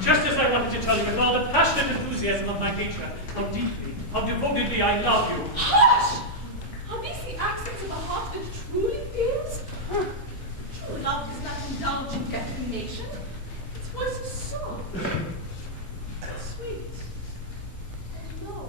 Just as I wanted to tell you with all the passionate enthusiasm of my nature how deeply how devotedly I love you. Hush! Are these the accents of a heart that truly feels? True love does not indulge in declamation. Its voice is soft, sweet, and low.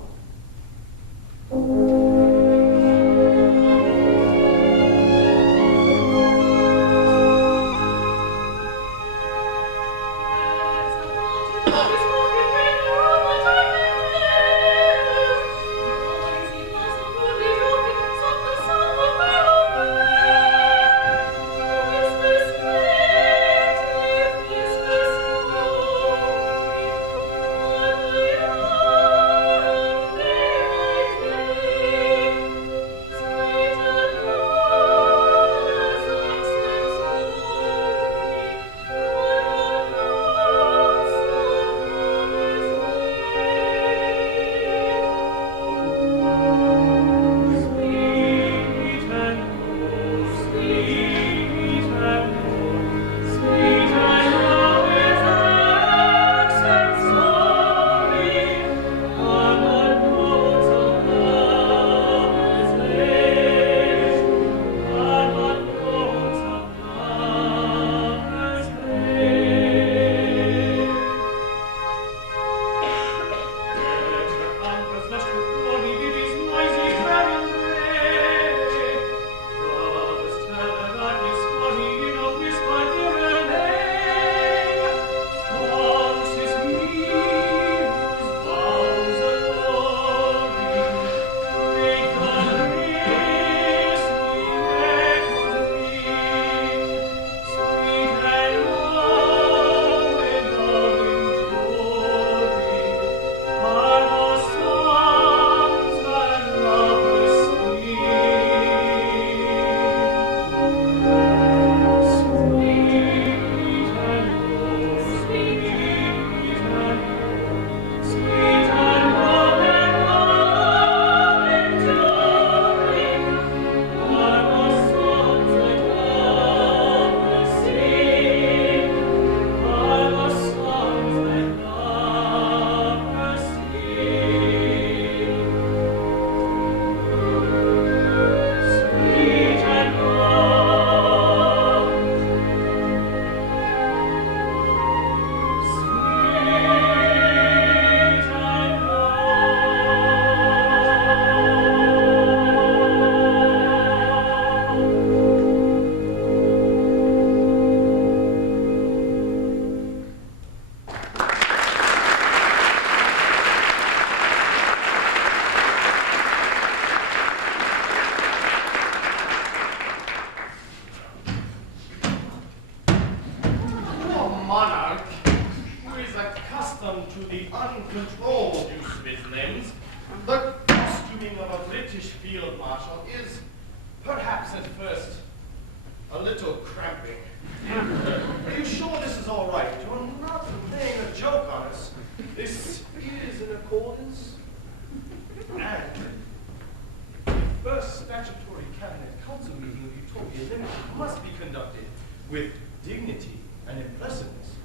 Must be conducted with dignity and impressiveness.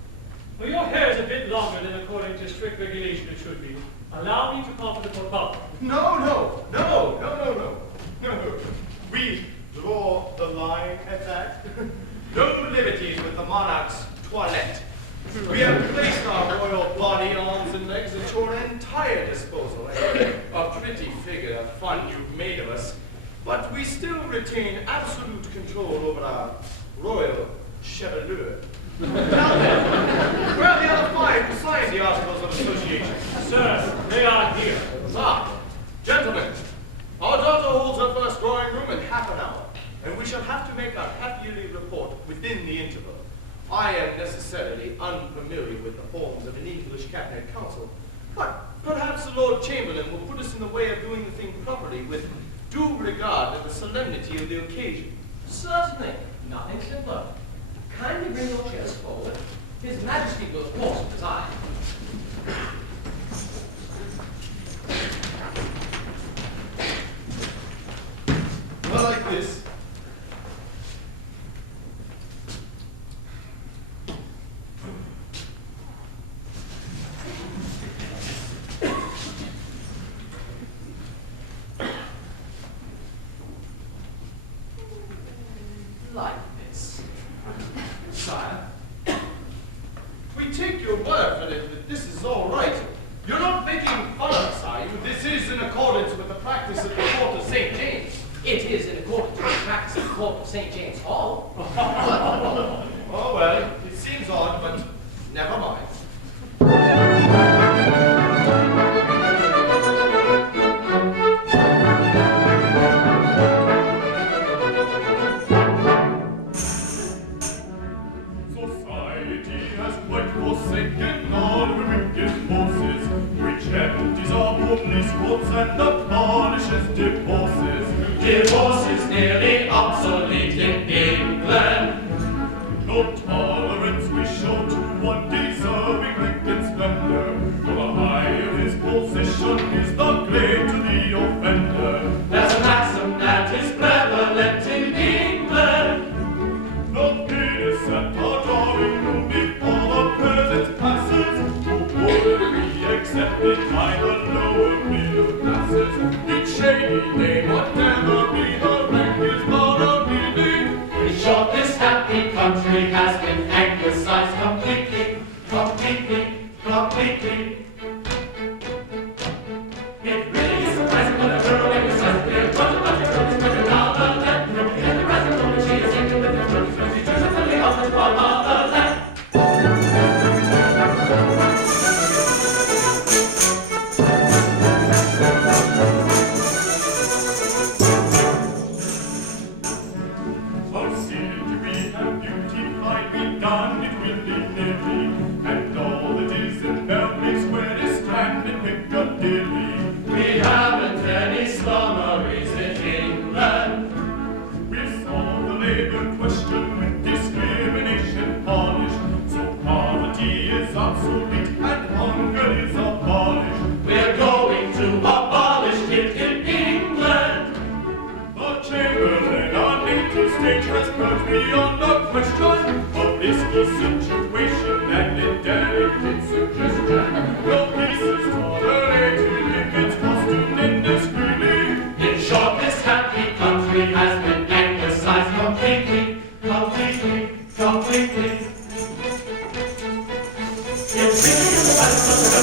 Well, your hair is a bit longer than according to strict regulation it should be. Allow me to call for the court. No. We draw the line at that. No liberties with the monarch's toilette. We have placed our royal body, arms, and legs at your entire disposal. A pretty figure of fun you've made of us. But we still retain absolute control over our royal chevelure. Now then, where are the other 5 who signed the Articles of Association? Sir, they are here. Ah, gentlemen, our daughter holds her first drawing room in half an hour, and we shall have to make our half-yearly report within the interval. I am necessarily unfamiliar with the forms of an English Cabinet Council, but perhaps the Lord Chamberlain will put us in the way of doing the thing properly with due regard to the solemnity of the occasion. Certainly. Nothing simpler. Kindly bring your chairs forward. His Majesty will, of course, preside. Well, like this. that abolishes divorces. Divorce is nearly obsolete in England. No tolerance we show to one deserving rank and splendor, for the higher his position is the greater the offender. There's a maxim that is prevalent in England. The penis at our drawing room before the present passes, who would be accepted by the lower middle classes. Each shady name, whatever be the rank, is not appealing. In short, this happy country has been anglicized completely, completely, completely. It really is surprising what a girl anglicized we are going about the girl is better now than that. In the present moment she is taken with her girls, she turns up on the office for motherland. We haven't any slummeries in England. We solve the labor question with discrimination polished, so poverty is obsolete and hunger is abolished. We're going to abolish it in England. The Chamberlain, our native state, has put beyond the question of risky situation and indelicate suggestion. No peace is tolerated if it's costumed indiscreetly. In short, this happy country has been anglicized completely, completely, completely. It's really in the best of the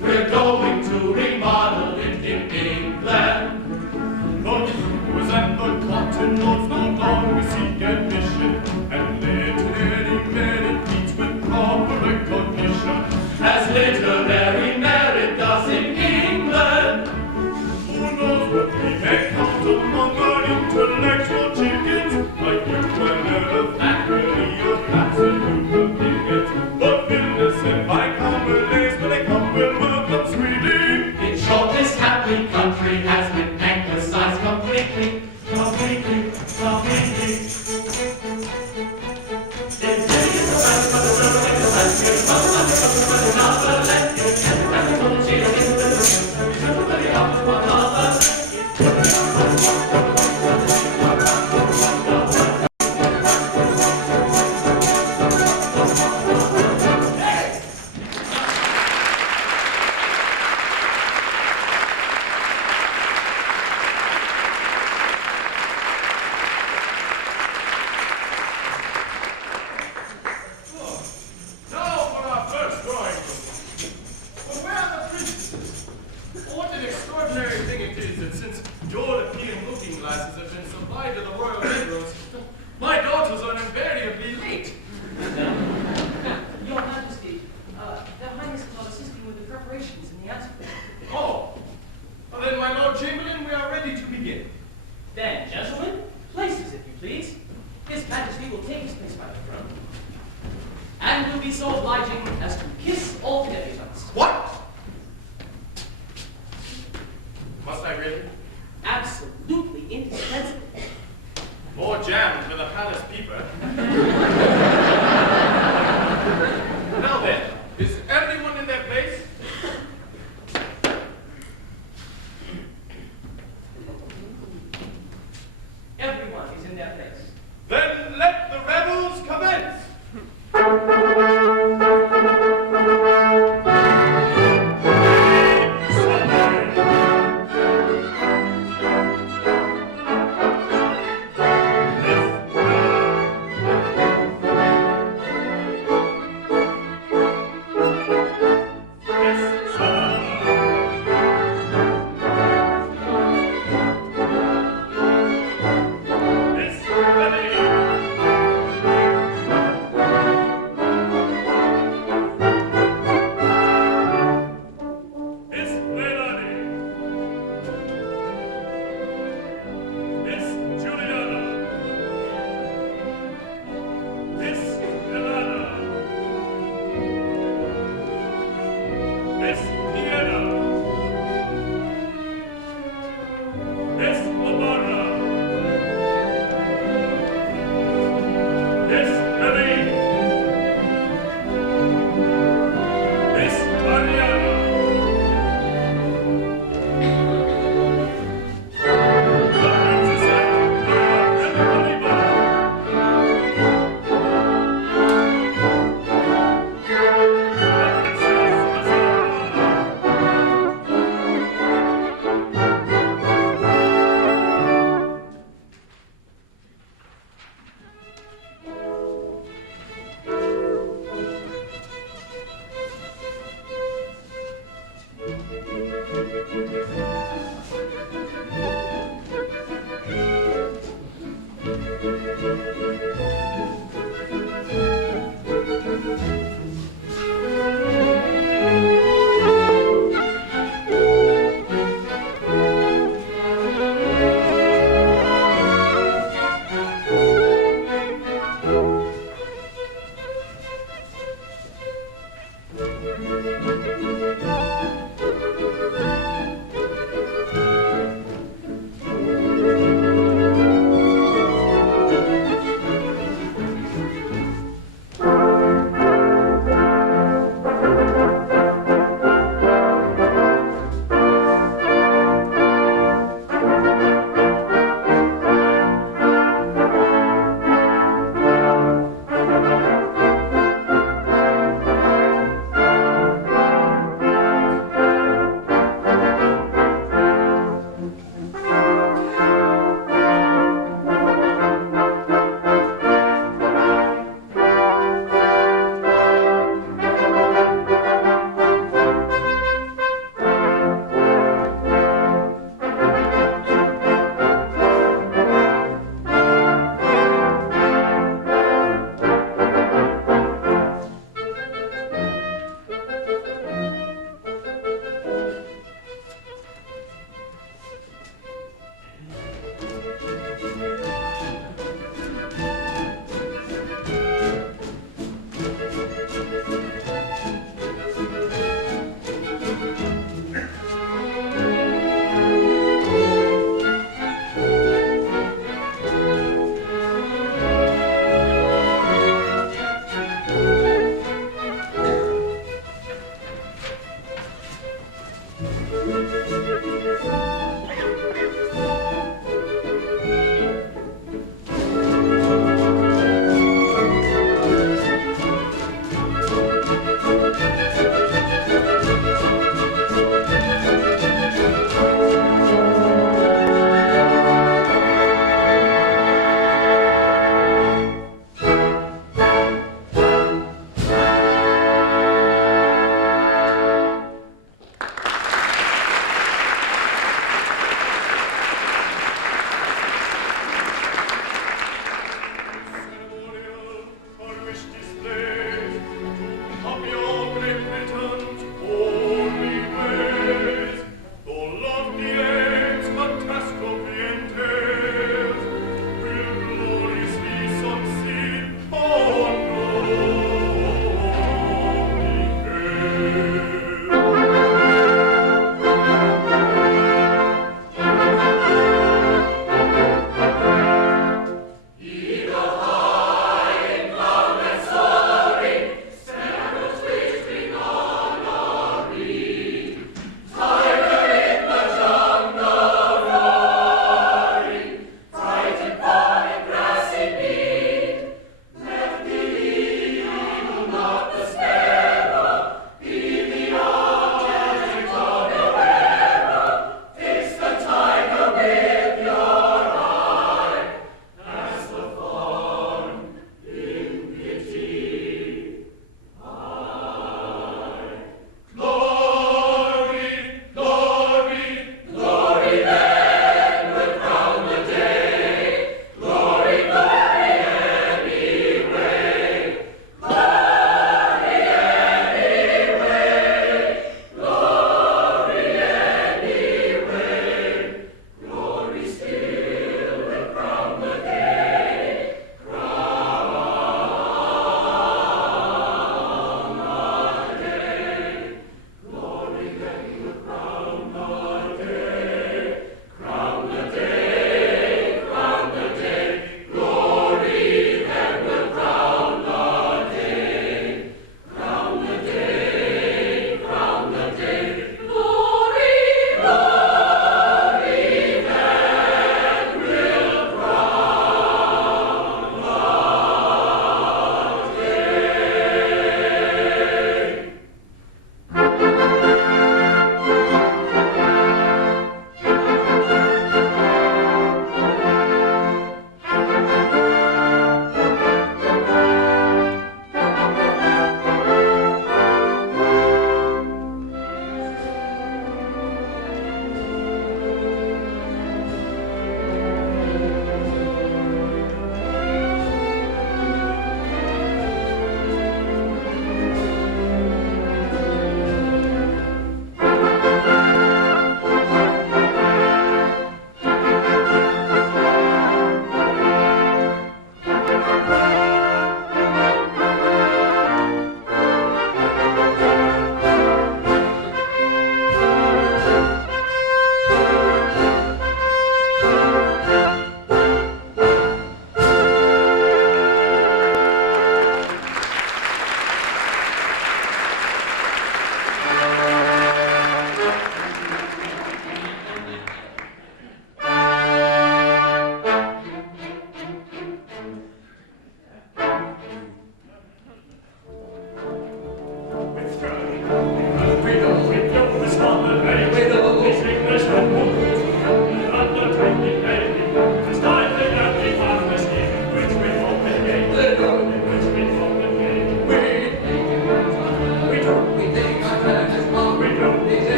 We're going to remodel it in England. The Jews and the cotton lords no longer seek admission, and literary merit meets with proper recognition. As literary merit does in England. Who knows what we may count among our intellectual chickens, like you and the faculty of absolute opinions. But Vilnius and Viscount Bernays, when they come, will welcome sweetly. In short, this happy country has been anglicized completely, completely, completely. It really is the best for the world, anglicized, we are from the motherland. In the present moment, she is in the room, we turn to the office for motherland. Now for our first drawing room. But where are the princesses? What an extraordinary thing it is that since European looking glasses have been supplied to the royal bedrooms, my daughters are invariably late. Your Majesty, Their Highness is not assisting with the preparations in the anteroom. Oh, well then, my Lord Chamberlain, we are ready to begin. Then, gentlemen, places if you please. His Majesty will take his place by the throne. And will be so obliging as to kiss all the debutantes. What? Must I really? Absolutely indispensable. More jam for the palace peeper. Now then, is everyone in their place? Everyone is in their place. Then let the revels commence.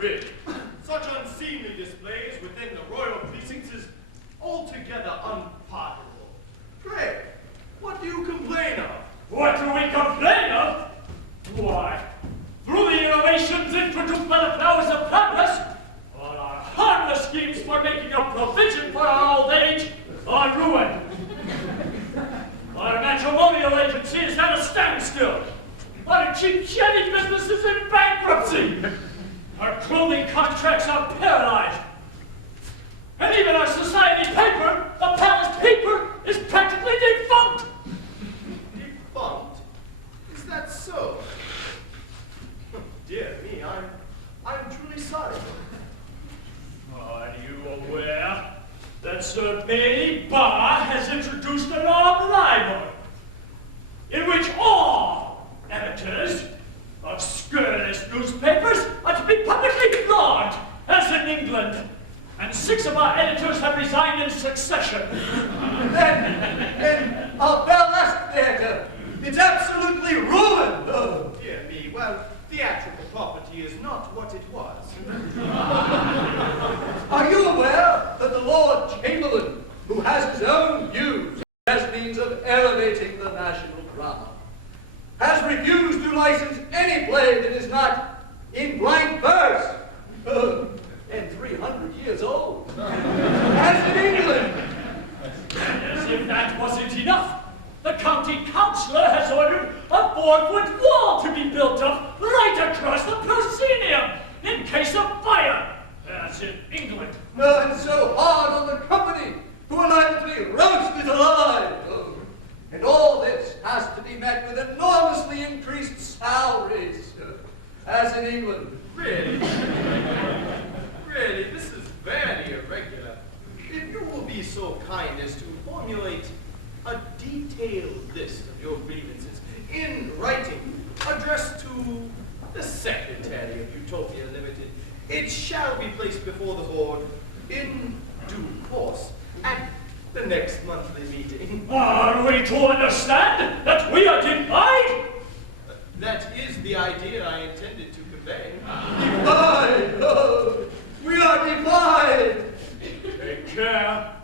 Really, such unseemly displays within the royal precincts is altogether unpardonable. Pray, what do you complain of? What do we complain of? Why, through the innovations introduced by the powers of progress, all our harmless schemes for making a provision for our old age are ruined. Our matrimonial agency is at a standstill. Our cheap shanty business is in bankruptcy. Our clothing contracts are paralyzed. And even our society paper, the Palace Paper, is practically defunct. Defunct? Is that so? Dear me, I'm truly sorry. Are you aware that Sir Bailey Barr has introduced a law of libel, in which all editors of scurrilous newspapers are to be publicly flogged, as in England, and 6 of our editors have resigned in succession. And our burlesque theater, it's absolutely ruined. Oh. Dear me, well, theatrical property is not what it was. Are you aware that the Lord Chamberlain, who has his own views as means of elevating the national drama, has refused to license any play that is not in blank verse, and 300 years old, as in England? As if that wasn't enough, the county councillor has ordered a 4-foot wall to be built up right across the proscenium in case of fire, as in England. And so hard on the company, who are liable to be roasted alive. Oh. And all this has to be met with enormously increased salaries, as in England. Really? Really, this is very irregular. If you will be so kind as to formulate a detailed list of your grievances in writing, addressed to the Secretary of Utopia Limited, it shall be placed before the board in due course at the next monthly meeting. Are we to understand that we are denied? That is the idea I intended to convey. Defied! Oh, we are defied! Take care.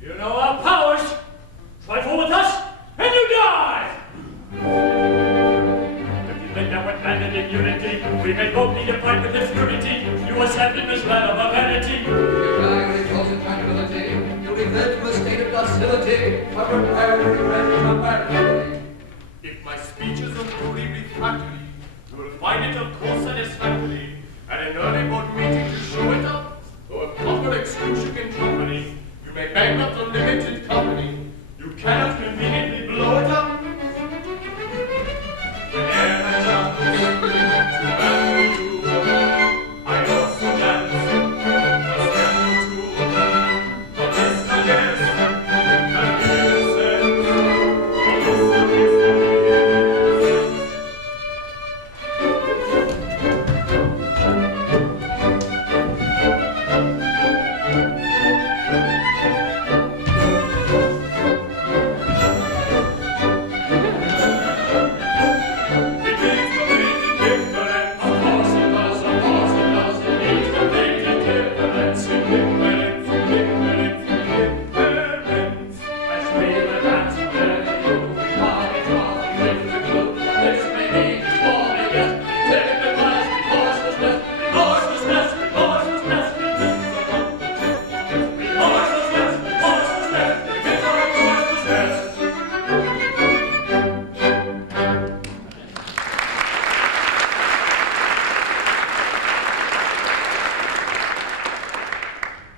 You know our powers. Trifle with us, and you die! If you think that with man and immunity, we may both be defined with impunity, you are sad in this land of vanity. Your eye calls in tranquility, you'll be led to a state of docility, but prepare to revenge on barbarity. If my speech is unduly refractory, you will find it of course satisfactory at an early board meeting to show it up, though a proper excuse you can company, you may bankrupt a limited company. You cannot conveniently blow it up. Whenever chance to battle you, I also dance a step or two. For this I guess can be innocent. For this I guess can be innocent.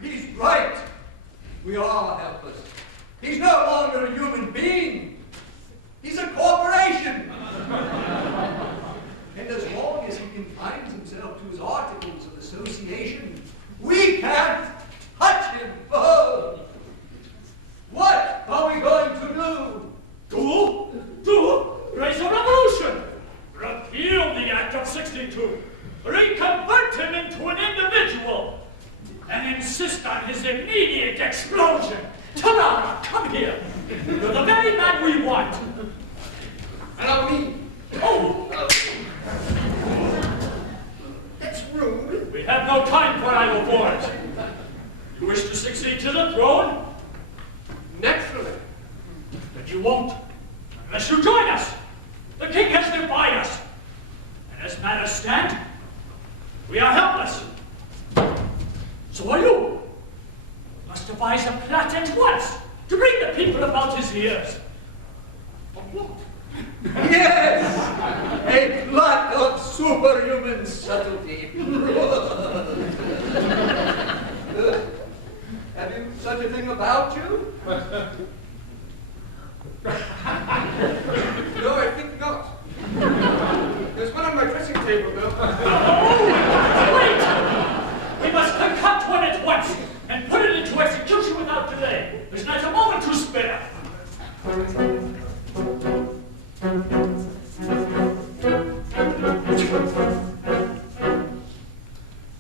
He's right. We are helpless. He's no longer a human being. He's a corporation. And as long as he confines himself to his articles of association, we can't touch him. Oh. What are we going to do? Raise a revolution! Repeal the Act of '62! Reconvert him into an individual! And insist on his immediate explosion! Ta-da! Come here! You're the very man we want! Allow me. Oh! That's rude. We have no time for idle forms. You wish to succeed to the throne? Naturally. But you won't, unless you join us. The king has defied us. And as matters stand, we are helpless. So are you. We must devise a plot at once to bring the people about his ears. Of what? Yes! A plot of superhuman subtlety. Have you such a thing about you? No, I think not. There's one on my dressing table, though. Oh, wait! We must concoct one at once and put it into execution without delay. There's not a moment to spare.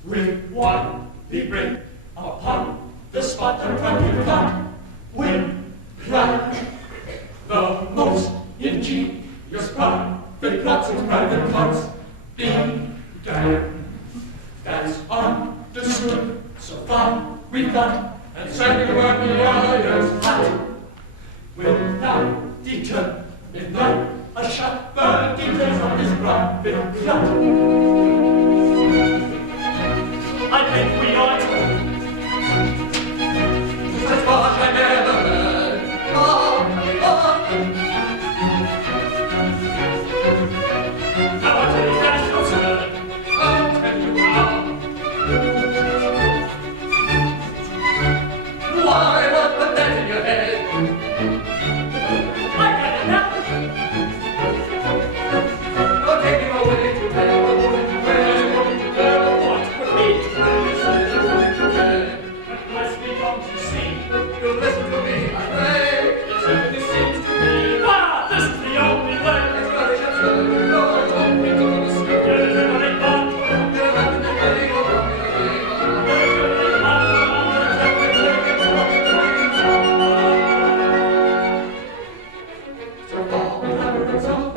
Ring one, we bring upon the spot the trumpet clock. We plan the most ingenious private plots and private plots began. That's understood, so far we've got, and certainly were the lawyers hot. We'll now determine that a shot the details of this private plot. I think we ought to. That's what I never heard. Now I'll tell you that, no sir. I'll tell you how. Why, what put that in your head? I got it now. Don't take him away to bed. What would be to What must we come to see? You listen to me, I pray. It certainly seems to me. This is the only way. Exploration, sir, you know, don't bring to the street. Get it in the bond. Get him out in the day, go wrong in the day. So far, we have a result.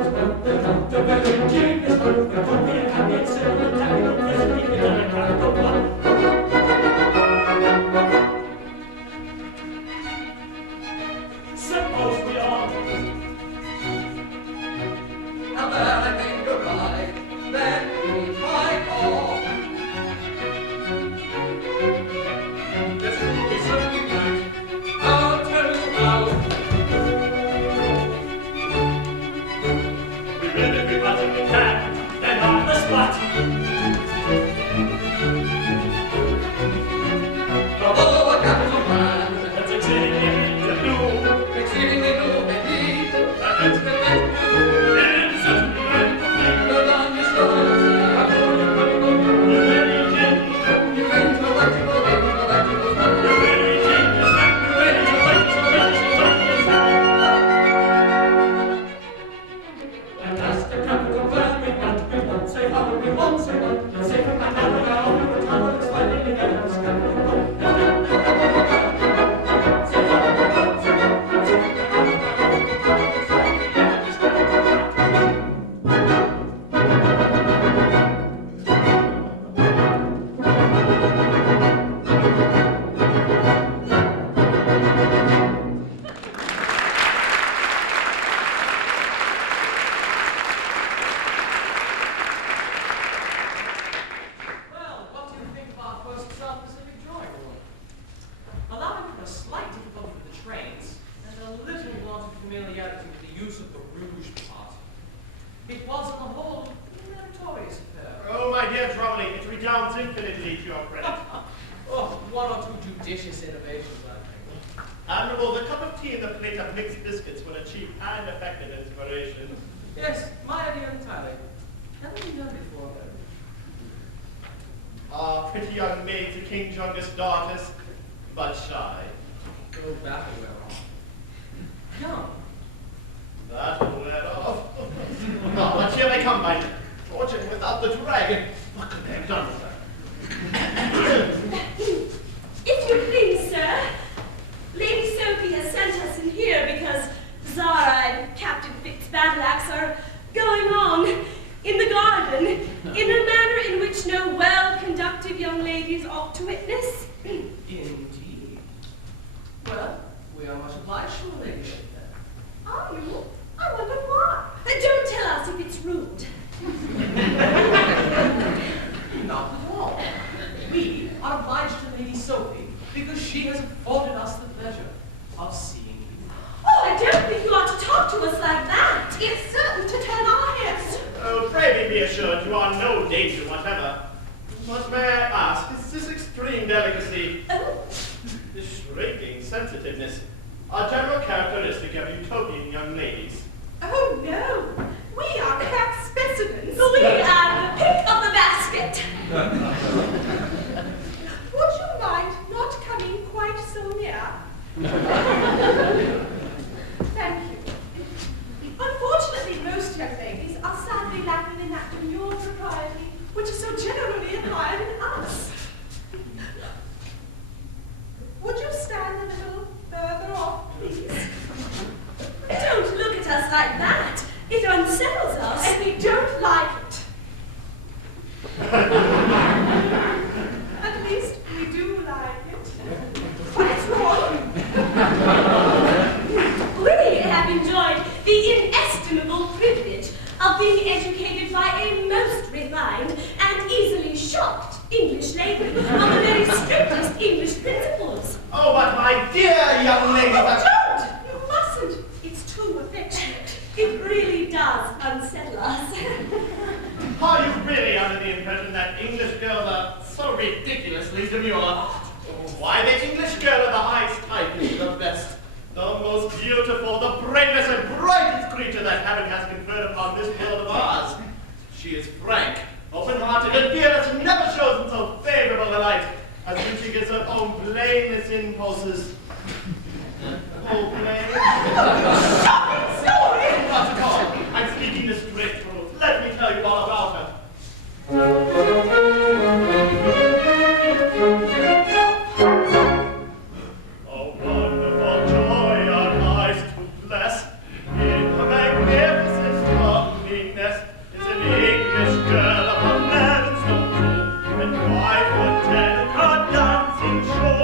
The very genius, but the company and happy and simple, tactical, presently, we done a practical plot. Suppose we are. Now that I think you're right, then we might all. Yes, we certainly might. I'll tell you how. We will everybody we can, then on the spot. Oh, a capital plan, That's exceedingly new. exceedingly new indeed. That's the best news. It's certainly right to me. Well done, Miss Doyle. You very genius, You intellectual, you very genius, you very intellectual. And that's the capital plan we want. We won't say how, we won't say what. Say from that now, we will tell us why we get us capital plan. Say how, we won't say what. Say from that now, we will tell us why we get us capital plan. Well, what do you think of our first South Pacific drawing room? Allowing for a slight difficulty with the trains and a little want of familiarity with the use of the rouge pot, it was on the whole a meritorious affair. Oh, my dear Bromley, it redounds infinitely to your credit. Oh, one or two judicious innovations, I think. Admirable, the cup of tea and the plate of mixed biscuits will achieve an effective inspiration. Yes, my idea entirely. Never been done before, though. Ah, pretty young maids, the King Jung's daughters, but shy. Oh, that will wear off. Young. That will wear off. Ah, but here they come, my fortune without the dragon. What could they have done with her? If you please, sir, Lady Sophie has sent us in here because Zara and Captain Fick's battle axe are going on in the garden in a manner in which no well-conducted young ladies ought to witness. Indeed. Well, we are much obliged to your ladyship then. Are you? I wonder why. Don't tell us if it's rude. Not at all. We are obliged to Lady Sophie because she has afforded us the pleasure of seeing you. Oh, I don't think you ought to talk to us like that. It's certain to turn our heads. Oh, pray be assured you are no danger whatever. But may I ask, is this extreme delicacy, Oh, this shrinking sensitiveness, a general characteristic of Utopian young ladies? oh no. We are crack specimens. We are the pick of the basket. Would you mind not coming quite so near? Thank you. Unfortunately, most young ladies are sadly lacking in that demure propriety which is so generally admired in us. Would you stand a little further off, please? Don't look at us like that. It unsettles us, and we don't like it. At least we do like it. What's wrong? We have enjoyed the inestimable privilege of being educated by a most refined and easily shocked English lady on the very strictest English principles. Oh, but my dear young lady, Oh, don't! You mustn't. It's too affectionate. It really does unsettle us. are you really under the impression that English girls are so ridiculously demure? Why, the English girl of the highest type is the best, the most beautiful, the bravest and brightest creature that heaven has conferred upon this world of ours. She is frank, open-hearted, and fearless, and never shows in so favorable a light as when she gets her own blameless impulses. Oh, blameless. Sorry! Not at all. I'm speaking the straight truth. Let me tell you all about her. Oh, wonderful joy our eyes to bless. In her magnificent loveliness is an English girl of 11 stone two, and 5'10" in her dancing show.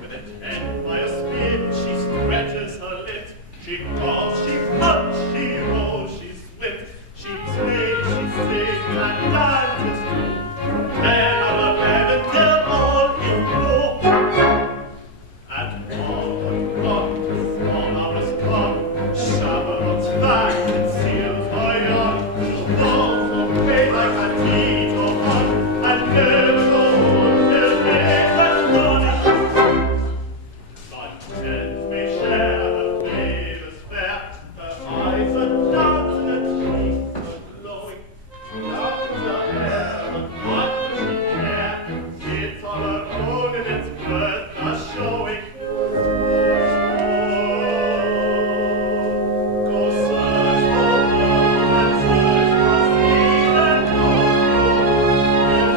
With a 10 by a spin, she stretches her lips. She calls, she punches, she rolls, she swims. She sways, she sings, and dances too. From 10 out of 11 till all is blue. And all the clock, the small hours come, Shabbat's back and seals her young. She'll walk away like a teeter on, and never go on till days are done. Such friends may share the flavors fair, her eyes are dancing, her cheeks are glowing. Down her hair, but what does she care? It's on her own and it's worth the showing. Go search for gold and search for seed and gold.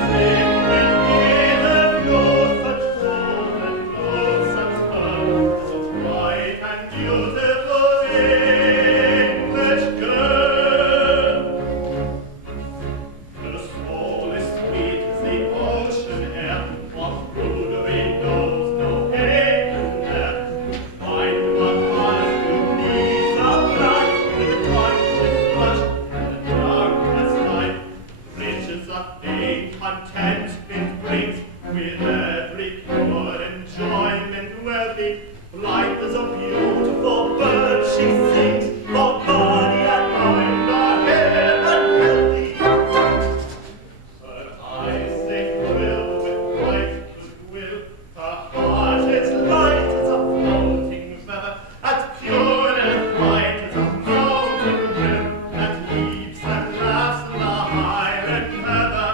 Sing with me, there's no such gold and no such pearl, so bright and beautiful English girl. Her soul is sweet as the ocean air, what prudery knows no haven there. Find what hearts to knees are black, with a conscience flushed, and a darkness light. Riches of fame, contentment brings, with every good enjoyment wealthy. Light as a beautiful bird she sings, both body and mind are hale and healthy. Her eyes they thrill with bright goodwill, her heart is light as a floating feather, as pure and as bright as a mountain rim, that leaps and laughs in the Highland heather.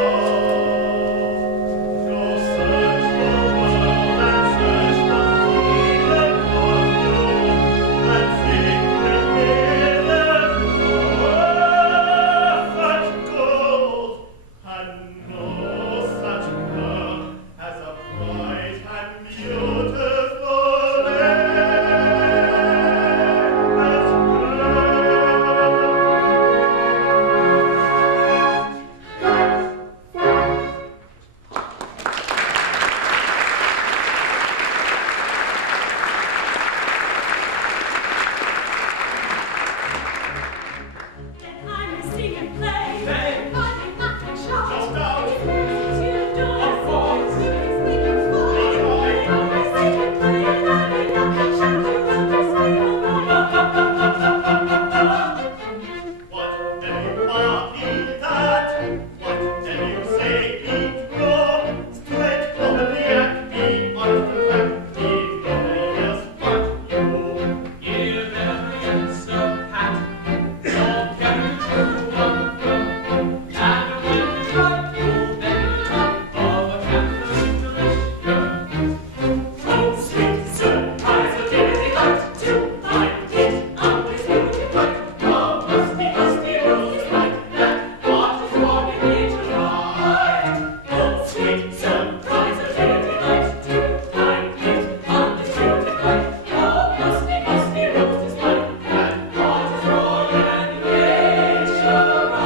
Oh, Sure.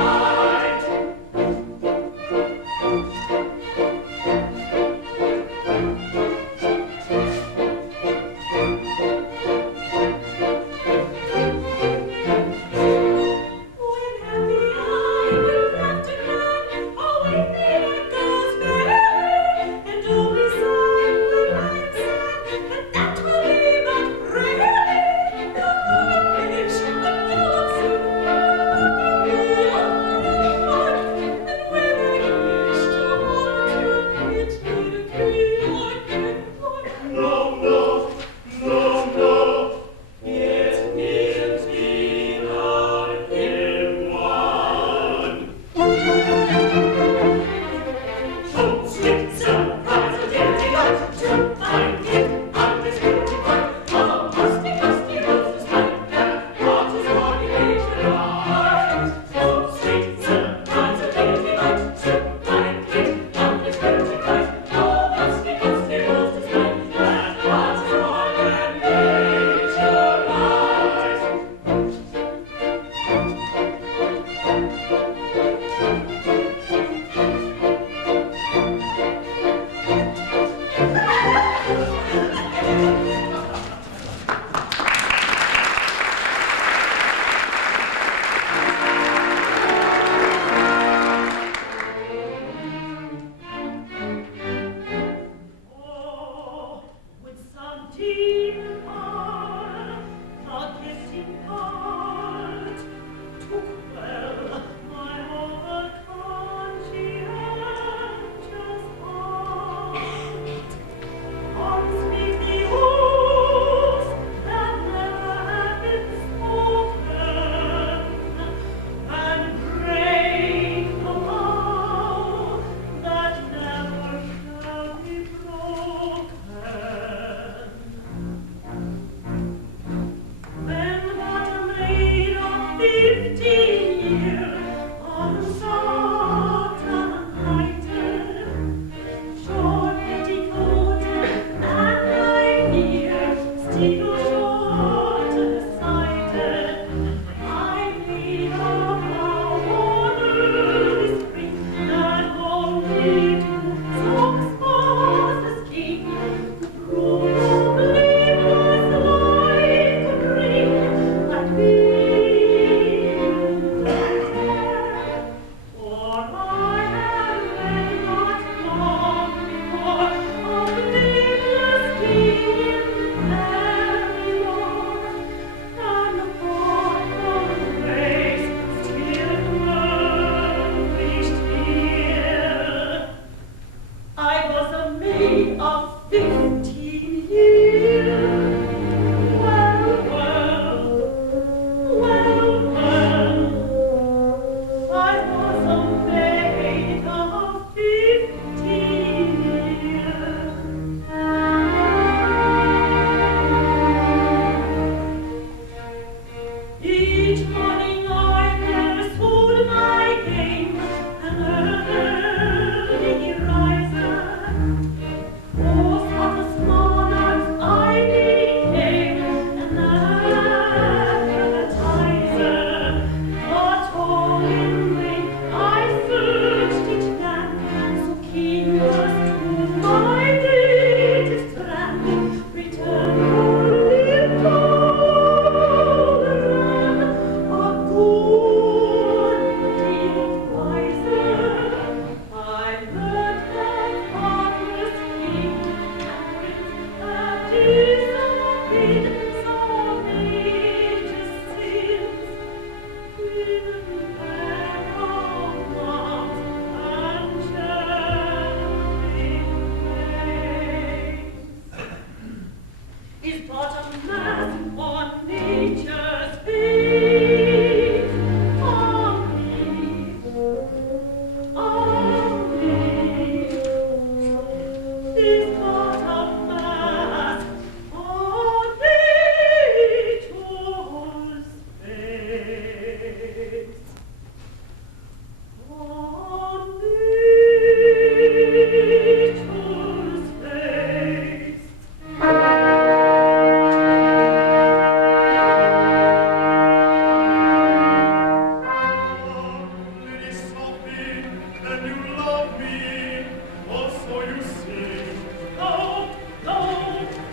then you love me, or so you seem. No, no,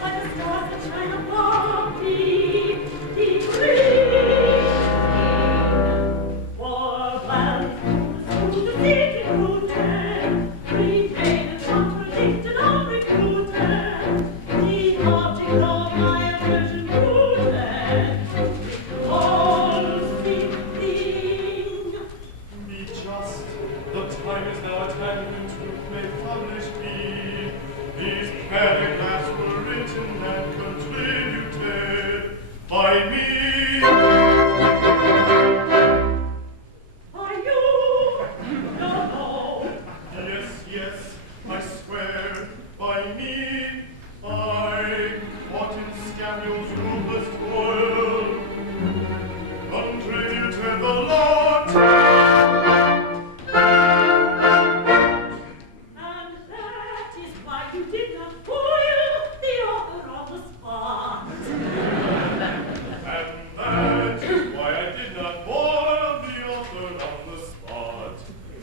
like a star that shine above me, be free. For glance through the city rooted, remain contradicted, unrecruited, the object of my aversion rooted, all seeming. Be just, the time is now at hand when truth may publish me. These paragraphs were written and contributed by me. Are you? No, no. Yes, yes, I swear, by me. I, caught in Scapio's ruthless toil, contributed the lot. And that is why you did not foil the author on the spot. And that is why I did not boil the author on the spot.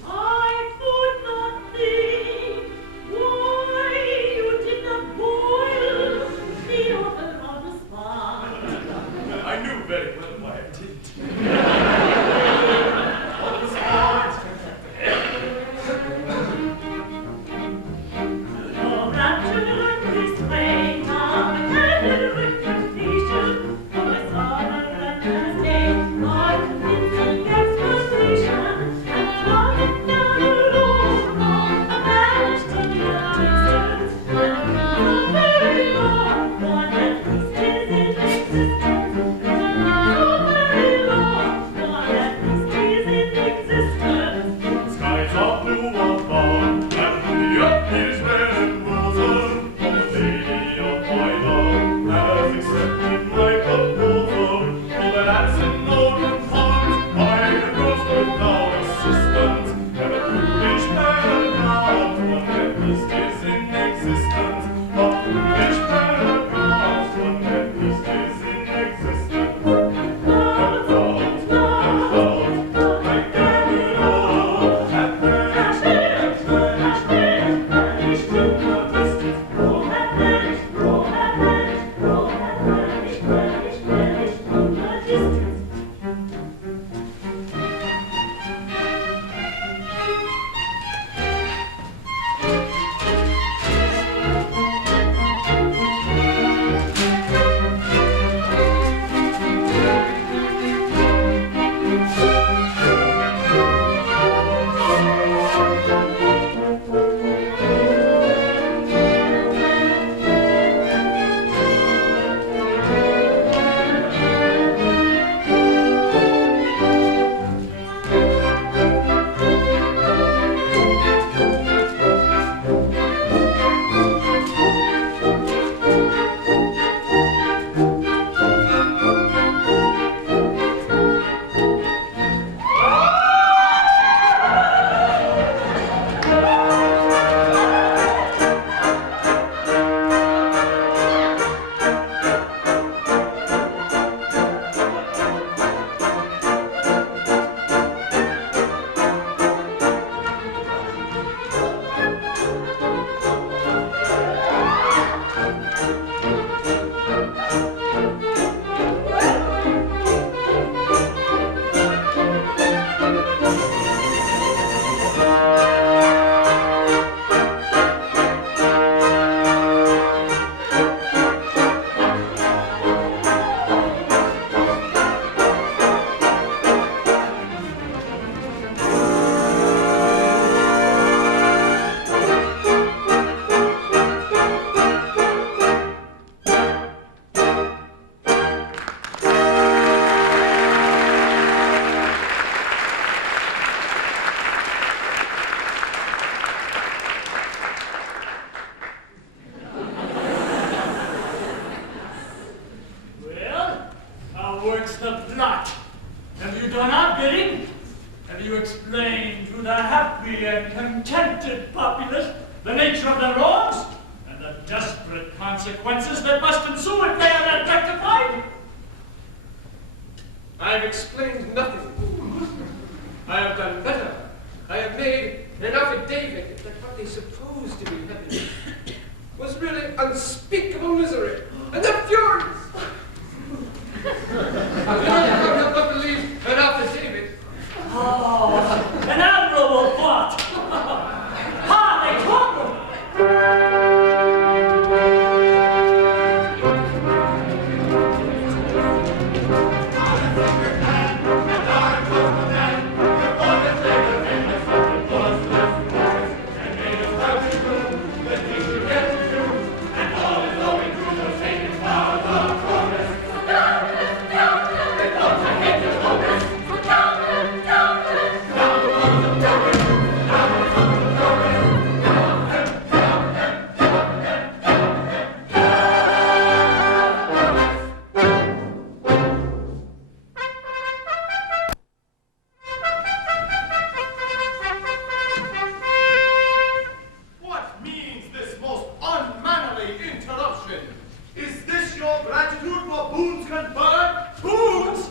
I could not think why you did not boil the author on the spot. I knew very well why I didn't. On the spot. No rapture and restraint of a candid reputation for my sorrow and mistake, my convincing explanation, and longing down a road wrong, a banished in your distance, and a very long one at least is in existence, and a very long one at least is in existence. Skies are blue above, and the earth is red and bosom. For the lady of my love has accepted my proposal. For that absent note and font I have lost without assistance. And a foolish paragraph, one at least is in existence. A foolish paragraph, one at least is in existence. And thought, I gave it all, and vanished in the distance. works the plot. Have you done our bidding? Have you explained to the happy and contented populace the nature of their wrongs and the desperate consequences that must ensue if they are not rectified? I have explained nothing. I have done better. I have made an affidavit that what they supposed to be heaven was really unspeakable misery, and they're furious. I will not believe an affidavit. Oh, an admirable thought. They crumble. What means this most unmannerly interruption? Is this your gratitude for boons conferred? Boons?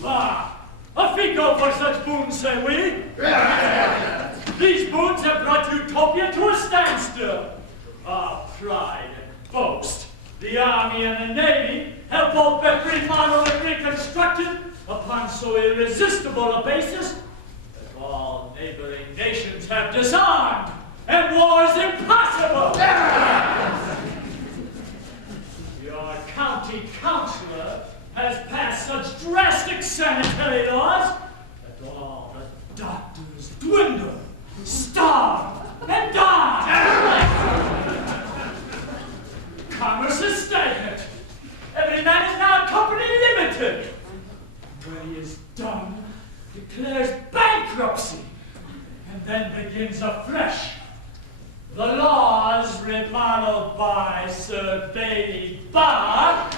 Bah! A fico for such boons, say we. These boons have brought Utopia to a standstill. Our pride and boast, the army and the navy, have both been remodeled and reconstructed upon so irresistible a basis that all neighboring nations have disarmed, and war is impossible. Your county councilor has passed such drastic sanitary laws that all the doctors dwindle, starve, and die. Commerce is stagnant. Every man is now company limited. When he is done, declares bankruptcy, and then begins afresh. The laws remodeled by Sir Bailey Barr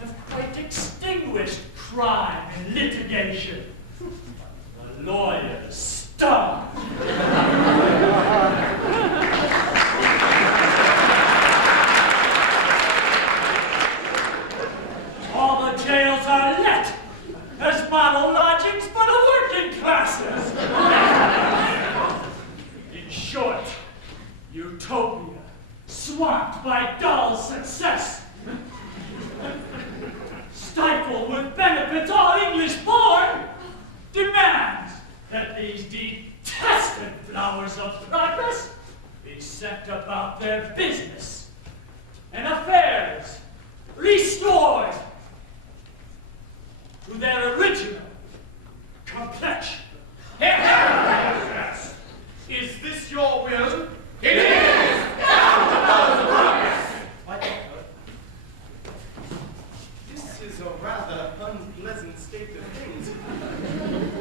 have quite extinguished crime and litigation. The lawyers starve. All the jails are let as model lodgings for the working classes. In short, Utopia, swamped by dull success. Stifled with benefits all English-born, demands that these detested flowers of progress be sent about their business and affairs restored to their original complexion. Yes. Is this your will? It is! Down the laws of progress! This is a rather unpleasant state of things.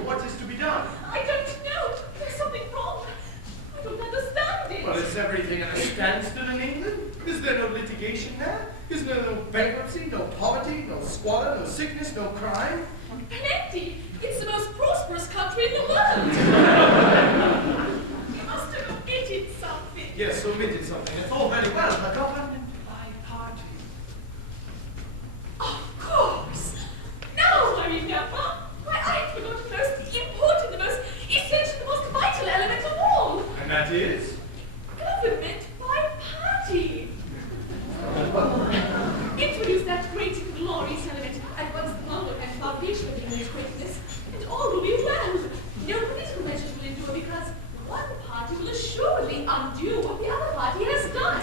What is to be done? I don't know. There's something wrong. I don't understand it. Well, is everything at a standstill in England? Is there no litigation there? Is there no bankruptcy, no poverty, no squalor, no sickness, no crime? Plenty. It's the most prosperous country in the world. You must have omitted something. Yes, omitted something. It's all very well, but government by party. Of course. Now I remember. Why, I forgot the most important, the most essential, the most vital element of all. And that is? Government by party. Introduce that great and glorious element at once the model and foundation of English greatness, and all will be well. No political measures will endure because one party will assuredly undo what the other party has done.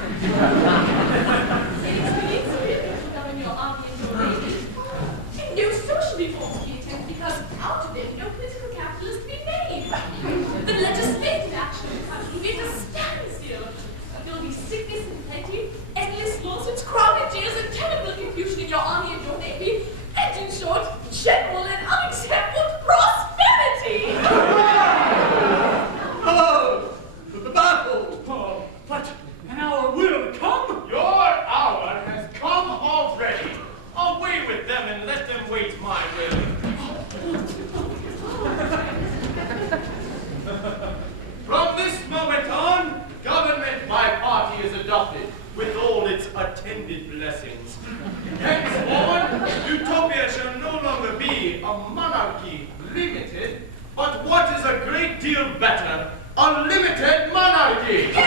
Inexperience to govern your army and your navy. And no social reforms to be attempted because out of them no political capital is to be made. The legislative action of the country will be at a standstill. There will be sickness and plenty, endless lawsuits, crowded jails, and terrible confusion in your army and your navy, and in short, general and unexampled prosperity! Hello! The battle! Oh, but an hour will come. Your hour has come already. Away with them and let them wait my will. From this moment on, government by party is adopted, with all its attended blessings. Henceforward, Utopia shall no longer be a monarchy limited, but what is a great deal better, unlimited monarchy.